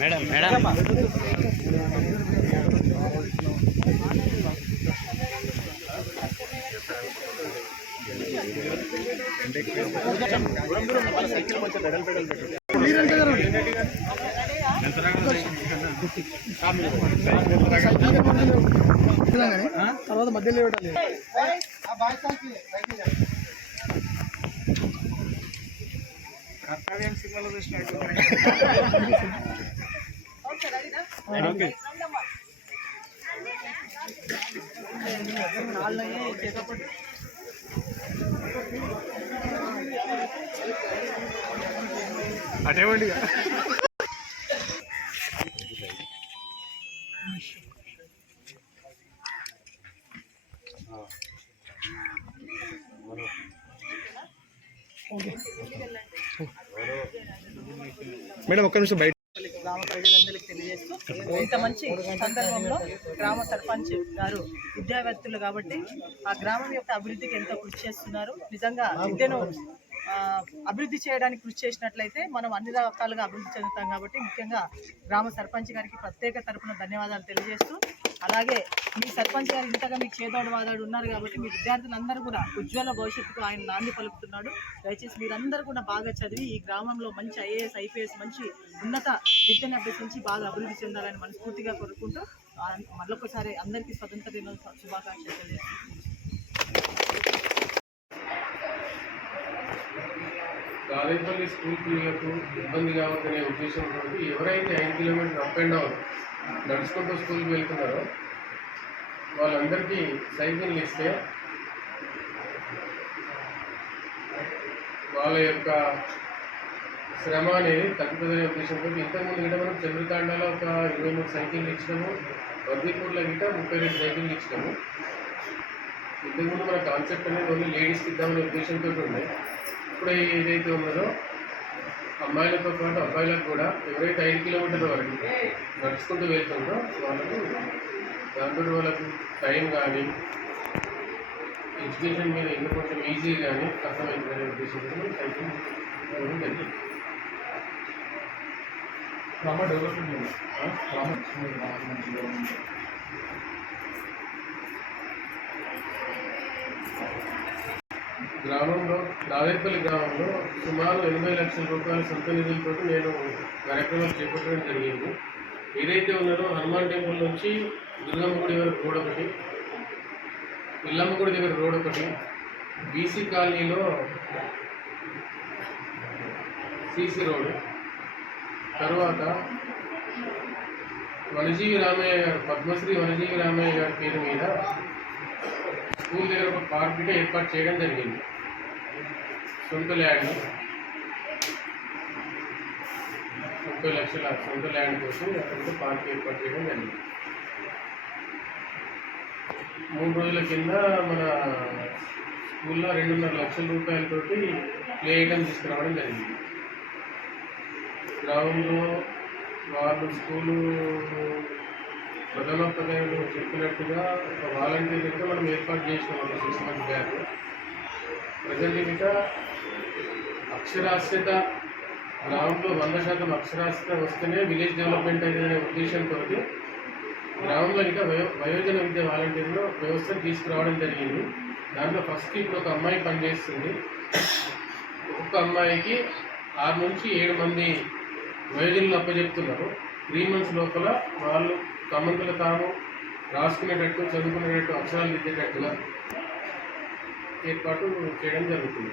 Madam madam తర్వాత మధ్యలో పెట్టాలి. కర్తవ్యం సినిమాలో చూసినట్టు అటేవండి. మేడం ఒక్క నిమిషం బయట గ్రామ ప్రజలందరికీ తెలియజేస్తూ ఇంత మంచి సందర్భంలో గ్రామ సర్పంచ్ గారు విద్యావేత్తలు కాబట్టి ఆ గ్రామం యొక్క అభివృద్ధికి ఎంతో కృషి చేస్తున్నారు. నిజంగా విద్యను అభివృద్ధి చేయడానికి కృషి చేసినట్లయితే మనం అన్ని రకాలుగా అభివృద్ధి చెందుతాం. కాబట్టి ముఖ్యంగా గ్రామ సర్పంచ్ గారికి ప్రత్యేక తరపున ధన్యవాదాలు తెలియజేస్తూ, అలాగే మీ సర్పంచ్ గారు ఇంతగా మీకు చేదోడు వాదాడు ఉన్నారు కాబట్టి మీ విద్యార్థులందరూ కూడా ఉజ్వల భవిష్యత్తుకు ఆయన నాంది పలుకుతున్నాడు. దయచేసి మీరందరూ కూడా బాగా చదివి ఈ గ్రామంలో మంచి ఐఏఎస్ ఐపీఎస్ మంచి ఉన్నత విద్యను అభ్యసించి బాగా అభివృద్ధి చెందాలని మనస్ఫూర్తిగా కోరుకుంటూ మళ్ళొకసారి అందరికీ స్వతంత్ర దినోత్సవ శుభాకాంక్షలు తెలియజేస్తున్నాను. దాదాపల్లి స్కూల్ పిల్లలకు ఇబ్బంది కావద్దనే ఉద్దేశంతో ఎవరైతే 5 కిలోమీటర్స్ అప్ అండ్ డౌన్ నడుచుకుంటూ స్కూల్కి వెళ్తున్నారో వాళ్ళందరికీ సైకిల్ ఇస్తే వాళ్ళ యొక్క శ్రమ అనేది తగ్గుతుందనే ఉద్దేశంతో ఇంతకుముందు గిట్ట మనం చంద్రకాండలో ఒక 23 సైకిళ్ళు ఇచ్చినాము, వర్దీపూర్లో గిట్ట 32 సైకిళ్ళు ఇచ్చినాము. ఇంతకుముందు మన కాన్సెప్ట్ అనేది ఓన్లీ లేడీస్కి ఇద్దామనే ఉద్దేశంతో ఉండే. ఇప్పుడు ఏదైతే ఉన్నదో అమ్మాయిలతో పాటు అబ్బాయిలకు కూడా ఎవరైతే 5 కిలోమీటర్ల వరకు నడుచుకుంటూ వెళ్తుందో వాళ్ళకు దాంతో వాళ్ళకు టైం కానీ ఎడ్యుకేషన్ మీద ఇంకా కొంచెం ఈజీ కానీ అర్థమవుతుందనే ఉద్దేశంతో సైకిల్ ఇవ్వడం జరిగింది. గ్రామ డెవలప్మెంట్ గ్రామంలో దాదాపల్లి గ్రామంలో సుమారు 80 లక్షల రూపాయల సొంత నిధులతో నేను కార్యక్రమాలు చేపట్టడం జరిగింది. ఏదైతే ఉన్నారో హనుమాన్ టెంపుల్ నుంచి దుర్గమ్మ గుడి వరకు రోడ్ ఒకటి, పిల్లమ్మ గుడి దగ్గర రోడ్ ఒకటి, బీసీ కాలనీలో సీసీ రోడ్, తర్వాత వనజీవి రామయ్య గారు పద్మశ్రీ వనజీవి రామయ్య గారి పేరు మీద స్కూల్ దగ్గర ఒక పార్క్ ఏర్పాటు చేయడం జరిగింది. సొంత ల్యాండ్ 30 లక్షల సొంత ల్యాండ్ కోసం అక్కడ పార్క్ ఏర్పాటు చేయడం జరిగింది. 3 రోజుల కింద మన స్కూల్లో 2.5 లక్షల రూపాయలతోటి ప్లే ఐటమ్ తీసుకురావడం జరిగింది. గ్రామంలో వాళ్ళు స్కూలు ప్రధానోపాధ్యాయులు చెప్పినట్టుగా ఒక వాలంటీర్గా మనం ఏర్పాటు చేసినాం ఒక 6 months బ్యాక్. ప్రజెంట్ ఇంకా అక్షరాస్యత గ్రామంలో 100% అక్షరాస్యత వస్తేనే విలేజ్ డెవలప్మెంట్ అనే ఉద్దేశంతో గ్రామంలో ఇంకా వయోజన విద్య వాలంటీర్లు వ్యవస్థను తీసుకురావడం జరిగింది. దాంట్లో ఫస్ట్ ఇప్పుడు ఒక అమ్మాయి పనిచేస్తుంది. ఒక్కొక్క అమ్మాయికి 6 నుంచి 7 మంది వయోజనులు అప్పచెప్తున్నారు. 3 months లోపల వాళ్ళు తమంతలు తాము రాసుకునేటట్టు చదువుకునేటట్టు అక్షరాలు దిద్దేటట్టుగా ఏర్పాటు చేయడం జరుగుతుంది.